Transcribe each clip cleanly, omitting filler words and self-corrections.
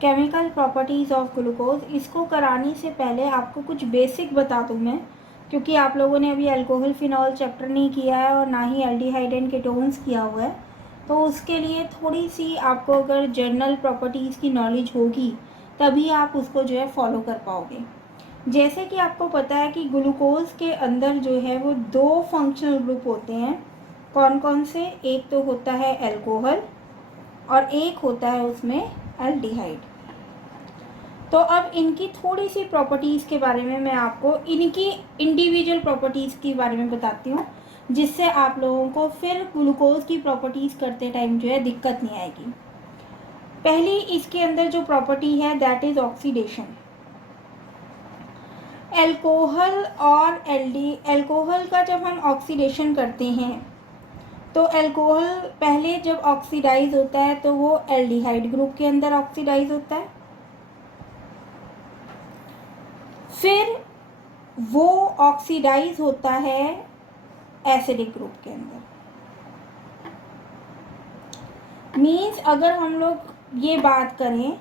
Chemical properties of glucose, इसको कराने से पहले आपको कुछ बेसिक बता दूं मैं, क्योंकि आप लोगों ने अभी अल्कोहल फिनॉल चैप्टर नहीं किया है और ना ही एल्डिहाइड एंड कीटोन्स किया हुआ है, तो उसके लिए थोड़ी सी आपको अगर जनरल प्रॉपर्टीज़ की नॉलेज होगी तभी आप उसको जो है फॉलो कर पाओगे। जैसे कि आपको पता है कि ग्लूकोज के अंदर जो है वो दो फंक्शनल ग्रुप होते हैं। कौन कौन से? एक तो होता है अल्कोहल और एक होता है उसमें एल्डिहाइड। तो अब इनकी थोड़ी सी प्रॉपर्टीज़ के बारे में मैं आपको इनकी इंडिविजुअल प्रॉपर्टीज़ के बारे में बताती हूँ, जिससे आप लोगों को फिर ग्लूकोज की प्रॉपर्टीज़ करते टाइम जो है दिक्कत नहीं आएगी। पहली इसके अंदर जो प्रॉपर्टी है दैट इज़ ऑक्सीडेशन। अल्कोहल और अल्कोहल का जब हम ऑक्सीडेशन करते हैं तो अल्कोहल पहले जब ऑक्सीडाइज होता है तो वो एल्डिहाइड ग्रुप के अंदर ऑक्सीडाइज होता है, फिर वो ऑक्सीडाइज होता है एसिडिक ग्रुप के अंदर। मीन्स अगर हम लोग ये बात करें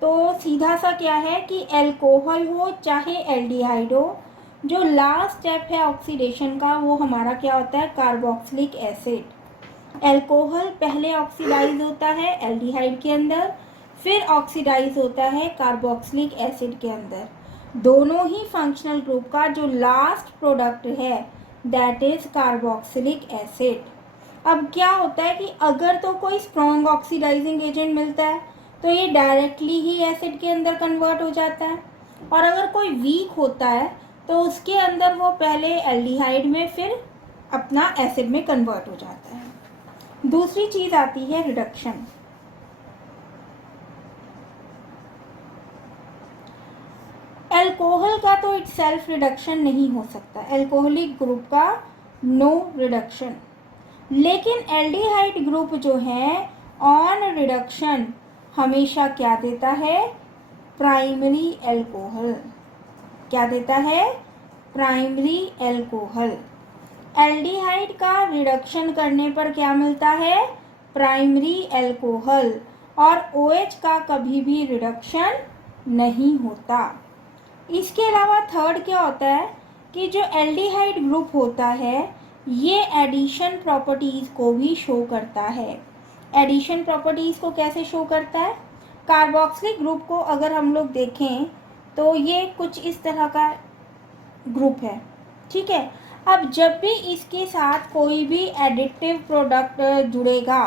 तो सीधा सा क्या है कि अल्कोहल हो चाहे एल्डिहाइड हो, जो लास्ट स्टेप है ऑक्सीडेशन का वो हमारा क्या होता है? Carboxylic acid. अल्कोहल पहले ऑक्सीडाइज होता है एल्डिहाइड के अंदर, फिर ऑक्सीडाइज होता है कार्बोक्सिलिक एसिड के अंदर। दोनों ही फंक्शनल ग्रुप का जो लास्ट प्रोडक्ट है दैट इज कार्बोक्सिलिक एसिड। अब क्या होता है कि अगर तो कोई स्ट्रॉन्ग ऑक्सीडाइजिंग एजेंट मिलता है तो ये डायरेक्टली ही एसिड के अंदर कन्वर्ट हो जाता है, और अगर कोई वीक होता है तो उसके अंदर वो पहले एल्डिहाइड में फिर अपना एसिड में कन्वर्ट हो जाता है। दूसरी चीज़ आती है रिडक्शन। अल्कोहल का तो इटसेल्फ रिडक्शन नहीं हो सकता, अल्कोहलिक ग्रुप का नो रिडक्शन, लेकिन एल्डिहाइड ग्रुप जो है ऑन रिडक्शन हमेशा क्या देता है? Primary alcohol. क्या देता है? Primary alcohol. एल्डिहाइड का रिडक्शन करने पर क्या मिलता है? Primary alcohol. और OH का कभी भी रिडक्शन नहीं होता। इसके अलावा थर्ड क्या होता है कि जो एल्डिहाइड ग्रुप होता है ये एडिशन प्रॉपर्टीज़ को भी शो करता है। एडिशन प्रॉपर्टीज़ को कैसे शो करता है? कार्बोक्सिलिक ग्रुप को अगर हम लोग देखें तो ये कुछ इस तरह का ग्रुप है, ठीक है। अब जब भी इसके साथ कोई भी एडिटिव प्रोडक्ट जुड़ेगा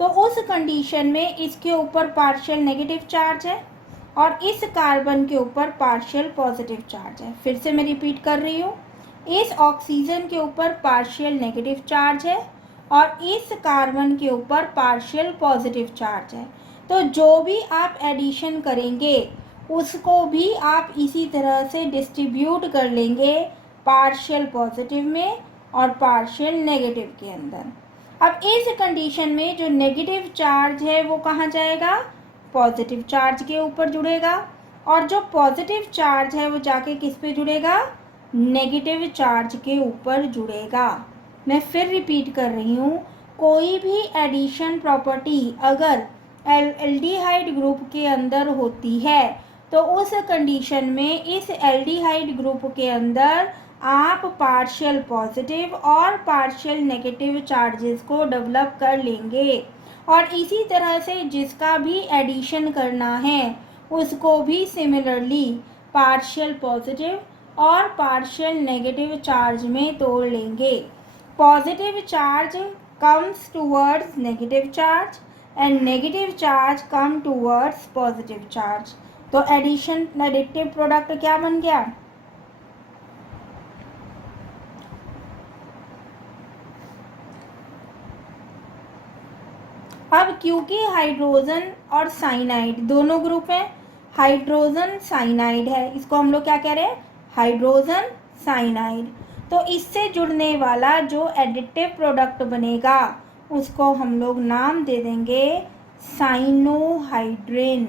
तो उस कंडीशन में इसके ऊपर पार्शियल नेगेटिव चार्ज है और इस कार्बन के ऊपर पार्शियल पॉजिटिव चार्ज है। फिर से मैं रिपीट कर रही हूँ, इस ऑक्सीजन के ऊपर पार्शियल नेगेटिव चार्ज है और इस कार्बन के ऊपर पार्शियल पॉजिटिव चार्ज है। तो जो भी आप एडिशन करेंगे उसको भी आप इसी तरह से डिस्ट्रीब्यूट कर लेंगे पार्शियल पॉजिटिव में और पार्शियल नेगेटिव के अंदर। अब इस कंडीशन में जो नेगेटिव चार्ज है वो कहाँ जाएगा? पॉजिटिव चार्ज के ऊपर जुड़ेगा, और जो पॉजिटिव चार्ज है वो जाके किस पे जुड़ेगा? नेगेटिव चार्ज के ऊपर जुड़ेगा। मैं फिर रिपीट कर रही हूँ, कोई भी एडिशन प्रॉपर्टी अगर एल्डिहाइड ग्रुप के अंदर होती है तो उस कंडीशन में इस एल्डिहाइड ग्रुप के अंदर आप पार्शियल पॉजिटिव और पार्शियल नेगेटिव चार्जेस को डेवलप कर लेंगे, और इसी तरह से जिसका भी एडिशन करना है उसको भी सिमिलरली पार्शियल पॉजिटिव और पार्शियल नेगेटिव चार्ज में तोड़ लेंगे। Positive charge comes towards negative charge and negative charge come towards positive charge. तो एडिशन एडिटिव प्रोडक्ट क्या बन गया? अब क्योंकि हाइड्रोजन और साइनाइड दोनों ग्रुप हैं, हाइड्रोजन साइनाइड है, इसको हम लोग क्या कह रहे हैं? Hydrogen cyanide. तो इससे जुड़ने वाला जो एडिटिव प्रोडक्ट बनेगा उसको हम लोग नाम दे देंगे साइनोहाइड्रिन।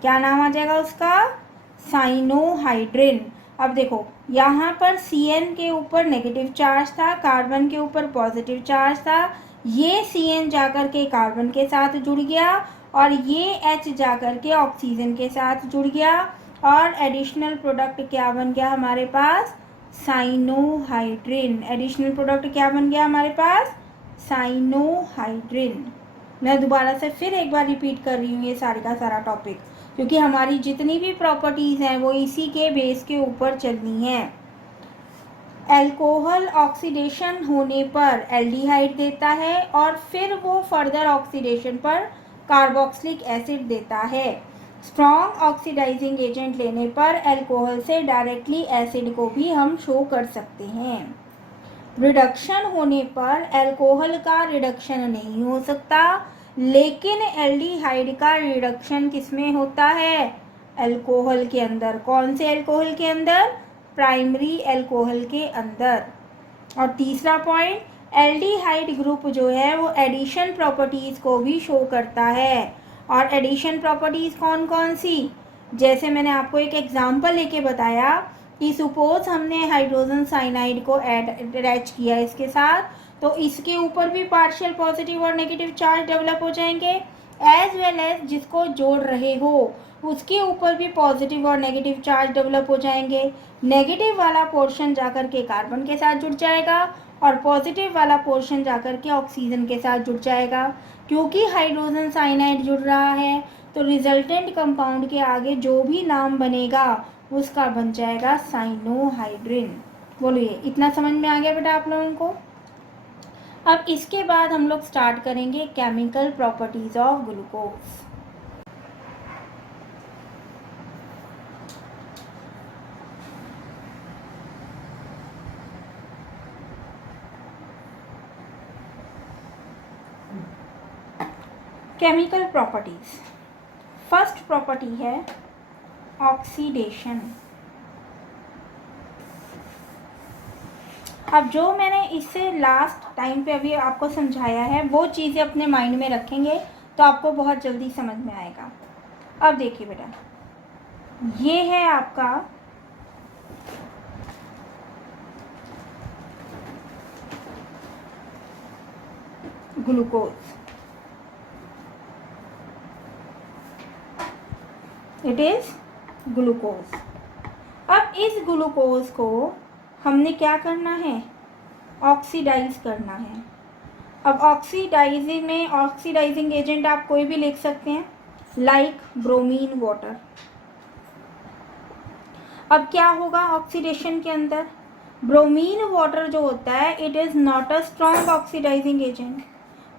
क्या नाम आ जाएगा उसका? साइनोहाइड्रिन। अब देखो यहाँ पर CN के ऊपर नेगेटिव चार्ज था, कार्बन के ऊपर पॉजिटिव चार्ज था, ये CN जाकर के कार्बन के साथ जुड़ गया और ये H जाकर के ऑक्सीजन के साथ जुड़ गया और एडिशनल प्रोडक्ट क्या बन गया हमारे पास, साइनोहाइड्रिन। एडिशनल प्रोडक्ट क्या बन गया हमारे पास, साइनोहाइड्रिन। मैं दोबारा से फिर एक बार रिपीट कर रही हूँ ये सारी का सारा टॉपिक, क्योंकि हमारी जितनी भी प्रॉपर्टीज़ हैं वो इसी के बेस के ऊपर चलनी है। अल्कोहल ऑक्सीडेशन होने पर एल्डिहाइड देता है और फिर वो फर्दर ऑक्सीडेशन पर कार्बोक्सिलिक एसिड देता है। स्ट्रॉन्ग ऑक्सीडाइजिंग एजेंट लेने पर अल्कोहल से डायरेक्टली एसिड को भी हम शो कर सकते हैं। रिडक्शन होने पर अल्कोहल का रिडक्शन नहीं हो सकता, लेकिन एल्डिहाइड का रिडक्शन किसमें होता है, अल्कोहल के अंदर। कौन से अल्कोहल के अंदर, प्राइमरी अल्कोहल के अंदर। और तीसरा पॉइंट, एल्डिहाइड ग्रुप जो है वो एडिशन प्रॉपर्टीज़ को भी शो करता है। और एडिशन प्रॉपर्टीज़ कौन कौन सी, जैसे मैंने आपको एक एग्जांपल लेके बताया कि सपोज हमने हाइड्रोजन साइनाइड को अटैच किया इसके साथ, तो इसके ऊपर भी पार्शियल पॉजिटिव और नेगेटिव चार्ज डेवलप हो जाएंगे, एज वेल एज जिसको जोड़ रहे हो उसके ऊपर भी पॉजिटिव और नेगेटिव चार्ज डेवलप हो जाएंगे। नेगेटिव वाला पोर्शन जाकर के कार्बन के साथ जुड़ जाएगा और पॉजिटिव वाला पोर्शन जाकर के ऑक्सीजन के साथ जुड़ जाएगा। क्योंकि हाइड्रोजन साइनाइड जुड़ रहा है तो रिजल्टेंट कंपाउंड के आगे जो भी नाम बनेगा उसका बन जाएगा साइनोहाइड्रिन। बोलिए, इतना समझ में आ गया बेटा आप लोगों को। अब इसके बाद हम लोग स्टार्ट करेंगे chemical properties of glucose. Chemical properties, first property है ऑक्सीडेशन। अब जो मैंने इससे लास्ट टाइम पे अभी आपको समझाया है वो चीज़ें अपने माइंड में रखेंगे तो आपको बहुत जल्दी समझ में आएगा। अब देखिए बेटा, ये है आपका ग्लूकोज, इट इज ग्लूकोज। अब इस ग्लूकोज को हमने क्या करना है, ऑक्सीडाइज करना है। अब ऑक्सीडाइजिंग में ऑक्सीडाइजिंग एजेंट आप कोई भी लिख सकते हैं, लाइक ब्रोमीन वाटर। अब क्या होगा ऑक्सीडेशन के अंदर, ब्रोमीन वाटर जो होता है it is not a strong oxidising agent.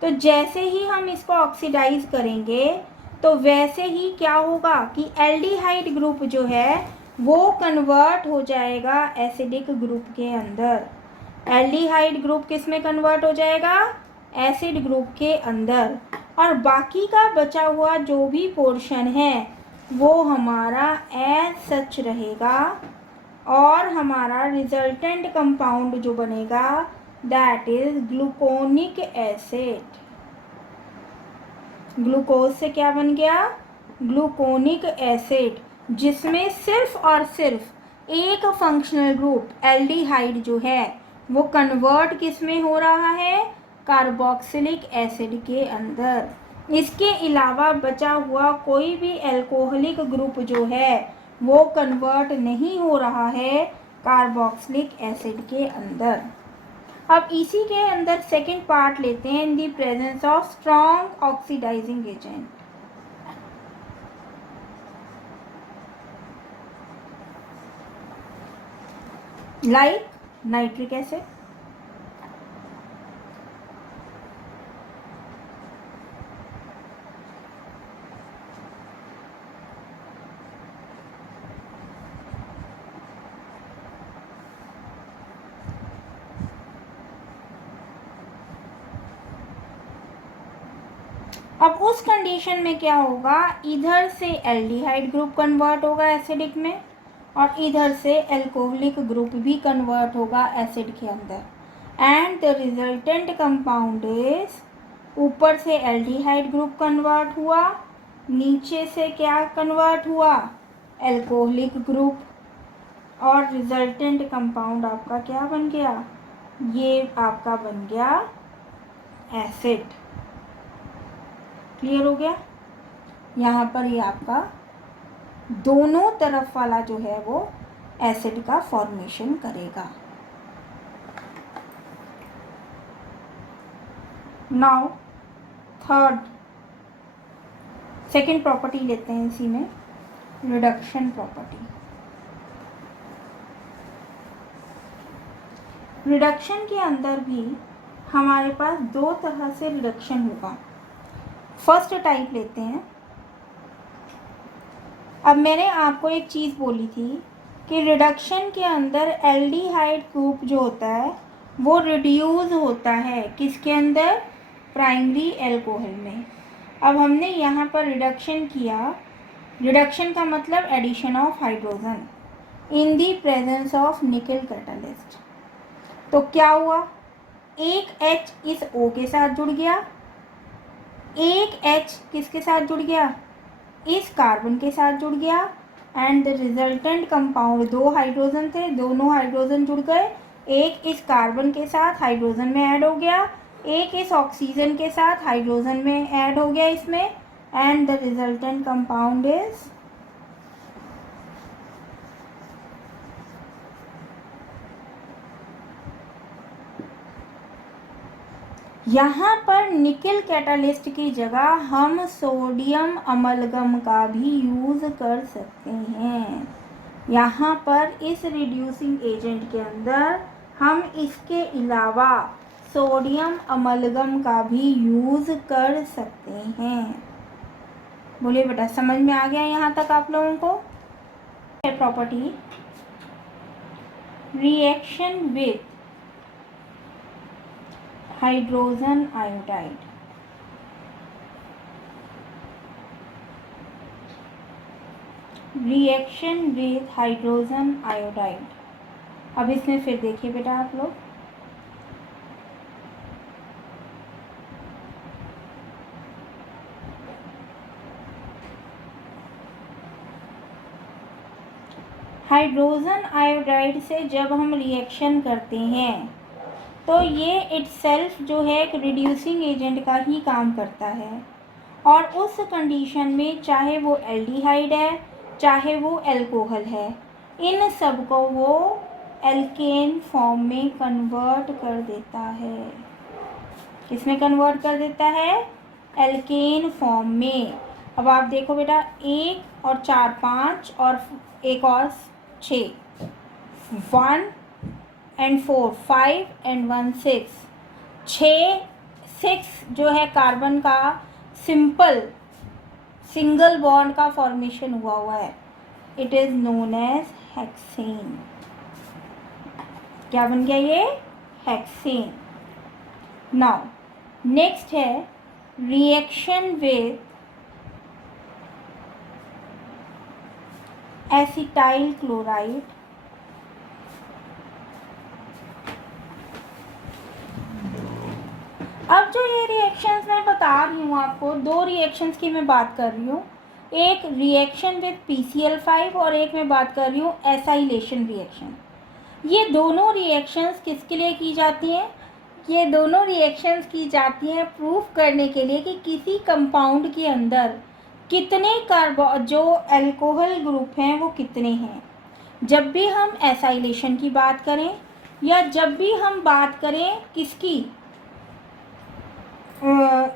तो जैसे ही हम इसको ऑक्सीडाइज करेंगे तो वैसे ही क्या होगा कि एल्डिहाइड ग्रुप जो है वो कन्वर्ट हो जाएगा एसिडिक ग्रुप के अंदर। एल्डिहाइड ग्रुप किस में कन्वर्ट हो जाएगा, एसिड ग्रुप के अंदर। और बाकी का बचा हुआ जो भी पोर्शन है वो हमारा एज सच रहेगा और हमारा रिजल्टेंट कंपाउंड जो बनेगा that is gluconic acid. Glucose से क्या बन गया, ग्लूकोनिक एसिड, जिसमें सिर्फ और सिर्फ एक फंक्शनल ग्रुप एल्डिहाइड जो है वो कन्वर्ट किस में हो रहा है, कार्बोक्सिलिक एसिड के अंदर। इसके अलावा बचा हुआ कोई भी अल्कोहलिक ग्रुप जो है वो कन्वर्ट नहीं हो रहा है कार्बोक्सिलिक एसिड के अंदर। अब इसी के अंदर सेकंड पार्ट लेते हैं, in the presence of strong oxidising agent. Like nitric acid, अब उस कंडीशन में क्या होगा, इधर से एल्डिहाइड ग्रुप कन्वर्ट होगा एसिडिक में और इधर से अल्कोहलिक ग्रुप भी कन्वर्ट होगा एसिड के अंदर। And the resultant compound is, ऊपर से एल्डिहाइड ग्रुप कन्वर्ट हुआ, नीचे से क्या कन्वर्ट हुआ, अल्कोहलिक ग्रुप, और रिजल्टेंट कंपाउंड आपका क्या बन गया, ये आपका बन गया एसिड। क्लियर हो गया। यहाँ पर ये आपका दोनों तरफ वाला जो है वो एसिड का फॉर्मेशन करेगा। नाउ सेकेंड प्रॉपर्टी लेते हैं इसी में, रिडक्शन प्रॉपर्टी। रिडक्शन के अंदर भी हमारे पास दो तरह से रिडक्शन होगा। फर्स्ट टाइप लेते हैं। अब मैंने आपको एक चीज़ बोली थी कि रिडक्शन के अंदर एल्डिहाइड ग्रुप जो होता है वो रिड्यूस होता है किसके अंदर, प्राइमरी एल्कोहल में। अब हमने यहाँ पर रिडक्शन किया, रिडक्शन का मतलब addition of hydrogen in the presence of nickel catalyst. तो क्या हुआ, एक H इस O के साथ जुड़ गया, एक H किसके साथ जुड़ गया, इस कार्बन के साथ जुड़ गया, एंड द रिजल्टेंट कंपाउंड, दो हाइड्रोजन थे, दोनों हाइड्रोजन जुड़ गए, एक इस कार्बन के साथ हाइड्रोजन में ऐड हो गया, एक इस ऑक्सीजन के साथ हाइड्रोजन में ऐड हो गया इसमें, and the resultant compound is यहाँ पर निकल कैटालिस्ट की जगह हम सोडियम अमलगम का भी यूज़ कर सकते हैं। यहाँ पर इस रिड्यूसिंग एजेंट के अंदर हम इसके अलावा सोडियम अमलगम का भी यूज़ कर सकते हैं। बोलिए बेटा, समझ में आ गया यहाँ तक आप लोगों को? Property, reaction with hydrogen iodide. Reaction with hydrogen iodide. अब इसमें फिर देखिए बेटा आप लोग, हाइड्रोजन आयोडाइड से जब हम रिएक्शन करते हैं तो ये इटसेल्फ जो है एक रिड्यूसिंग एजेंट का ही काम करता है, और उस कंडीशन में चाहे वो एल्डिहाइड है चाहे वो एल्कोहल है, इन सब को वो एल्केन फॉर्म में कन्वर्ट कर देता है। किस में कन्वर्ट कर देता है? एल्केन फॉर्म में। अब आप देखो बेटा, 1 और 4 5 और एक और 6, 1 and 4 5 and 1 6, 6 जो है कार्बन का सिंगल बॉन्ड का फॉर्मेशन हुआ है। It is known as hexane. क्या बन गया ये? हेक्सेन। नाउ नेक्स्ट है रिएक्शन विथ एसिटाइल क्लोराइड। अब जो ये रिएक्शंस मैं बता रही हूँ आपको, दो रिएक्शंस की मैं बात कर रही हूँ, एक रिएक्शन विद PCl5 और एक मैं बात कर रही हूँ एसाइलेशन रिएक्शन। ये दोनों रिएक्शंस किसके लिए की जाती हैं? ये दोनों रिएक्शंस की जाती हैं प्रूफ करने के लिए कि किसी कंपाउंड के अंदर कितने जो अल्कोहल ग्रुप हैं वो कितने हैं। जब भी हम एसाइलेशन की बात करें या जब भी हम बात करें किसकी,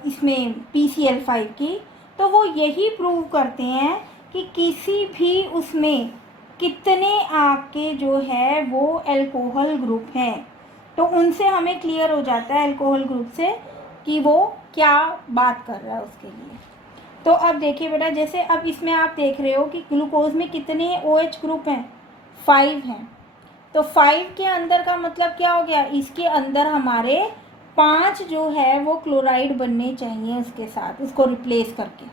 इसमें PCl5 की, तो वो यही प्रूव करते हैं कि किसी भी उसमें कितने आपके जो है वो अल्कोहल ग्रुप हैं। तो उनसे हमें क्लियर हो जाता है अल्कोहल ग्रुप से कि वो क्या बात कर रहा है उसके लिए। तो अब देखिए बेटा, जैसे अब इसमें आप देख रहे हो कि ग्लूकोज में कितने OH ग्रुप हैं? 5 हैं। तो 5 के अंदर का मतलब क्या हो गया? इसके अंदर हमारे 5 जो है वो क्लोराइड बनने चाहिए उसके साथ, उसको रिप्लेस करके।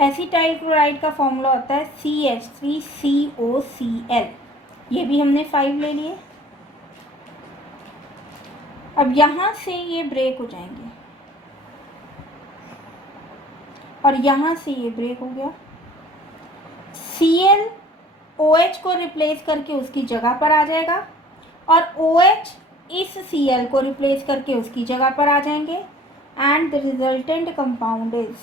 एसिटाइल क्लोराइड का फॉर्मूला होता है CH3COCl। ये भी हमने 5 ले लिए। अब यहाँ से ये ब्रेक हो जाएंगे और यहाँ से ये ब्रेक हो गया। Cl OH को रिप्लेस करके उसकी जगह पर आ जाएगा और OH इस Cl को रिप्लेस करके उसकी जगह पर आ जाएंगे and the resultant compound is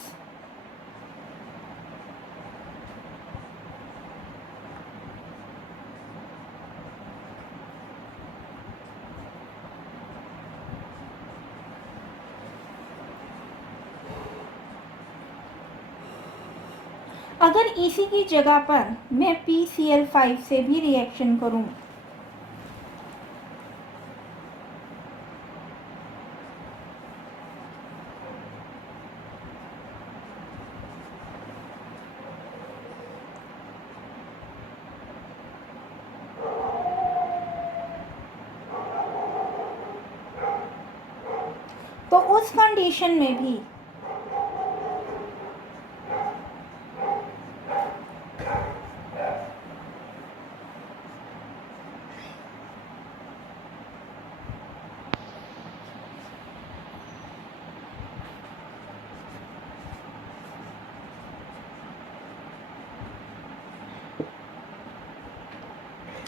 अगर इसी की जगह पर मैं PCl5 से भी रिएक्शन करूं तो उस कंडीशन में भी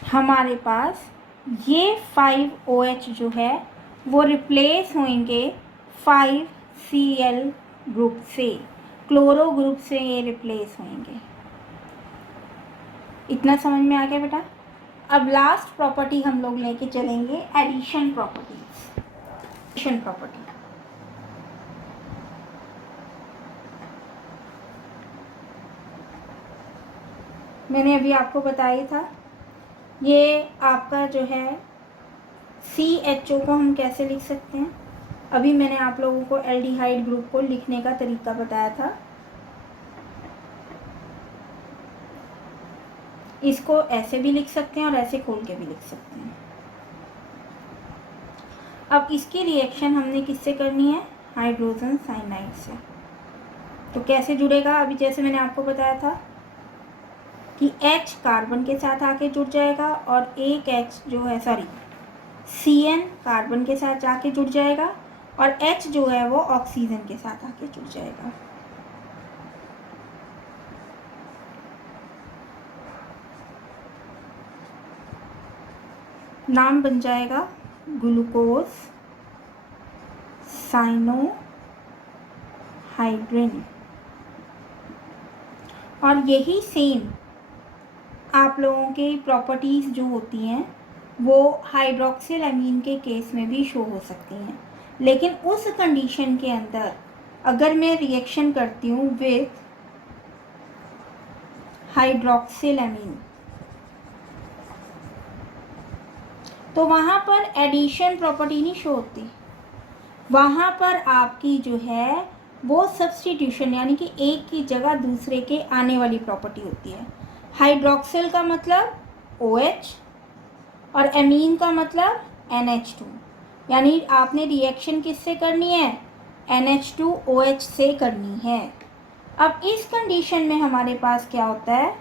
हमारे पास ये 5OH जो है वो रिप्लेस होंगे 5Cl ग्रुप से, क्लोरो ग्रुप से ये रिप्लेस होंगे। इतना समझ में आ गया बेटा। अब लास्ट प्रॉपर्टी हम लोग लेके चलेंगे एडिशन प्रॉपर्टीज। एडिशन प्रॉपर्टी मैंने अभी आपको बताया था, ये आपका जो है CHO को हम कैसे लिख सकते हैं। अभी मैंने आप लोगों को एल्डिहाइड ग्रुप को लिखने का तरीका बताया था। इसको ऐसे भी लिख सकते हैं और ऐसे खोल के भी लिख सकते हैं। अब इसकी रिएक्शन हमने किससे करनी है, हाइड्रोजन साइनाइड से। तो कैसे जुड़ेगा, अभी जैसे मैंने आपको बताया था कि H कार्बन के साथ आके जुड़ जाएगा और एक H जो है CN कार्बन के साथ जाके जुड़ जाएगा और H जो है वो ऑक्सीजन के साथ आके जुड़ जाएगा। नाम बन जाएगा ग्लूकोज साइनोहाइड्रिन। और यही सेम आप लोगों के प्रॉपर्टीज़ जो होती हैं वो हाइड्रोक्सिल अमीन के केस में भी शो हो सकती हैं, लेकिन उस कंडीशन के अंदर अगर मैं रिएक्शन करती हूँ विथ हाइड्रोक्सिल अमीन तो वहाँ पर एडिशन प्रॉपर्टी नहीं शो होती, वहाँ पर आपकी जो है वो सब्स्टिट्यूशन यानी कि एक की जगह दूसरे के आने वाली प्रॉपर्टी होती है। हाइड्रोक्सिल का मतलब OH और एमीन का मतलब NH2, यानी आपने रिएक्शन किससे करनी है, NH2OH से करनी है। अब इस कंडीशन में हमारे पास क्या होता है,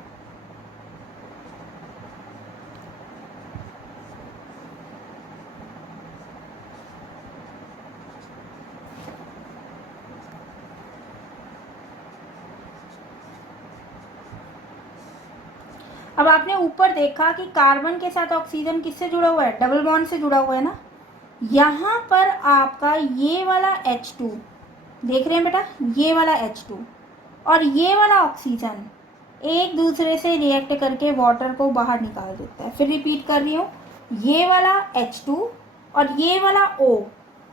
अब आपने ऊपर देखा कि कार्बन के साथ ऑक्सीजन किससे जुड़ा हुआ है, डबल बॉन्ड से जुड़ा हुआ है ना। यहाँ पर आपका ये वाला H2 देख रहे हैं बेटा, ये वाला H2 और ये वाला ऑक्सीजन एक दूसरे से रिएक्ट करके वाटर को बाहर निकाल देता है। फिर रिपीट कर रही हूँ, ये वाला H2 और ये वाला O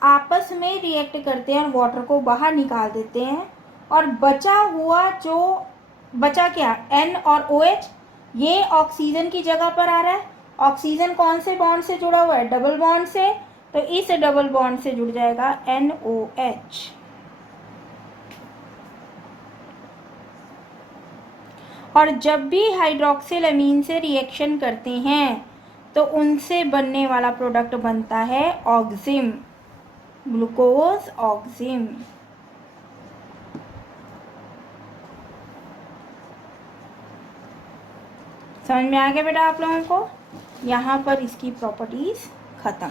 आपस में रिएक्ट करते हैं और वाटर को बाहर निकाल देते हैं और बचा हुआ जो बचा क्या, N और OH, ये ऑक्सीजन की जगह पर आ रहा है। ऑक्सीजन कौन से बॉन्ड से जुड़ा हुआ है, डबल बॉन्ड से, तो इस डबल बॉन्ड से जुड़ जाएगा NOH। और जब भी हाइड्रोक्सिल अमीन से रिएक्शन करते हैं तो उनसे बनने वाला प्रोडक्ट बनता है ऑक्जिम, ग्लूकोज ऑक्जिम। समझ में आ गया बेटा आप लोगों को। यहाँ पर इसकी प्रॉपर्टीज खत्म।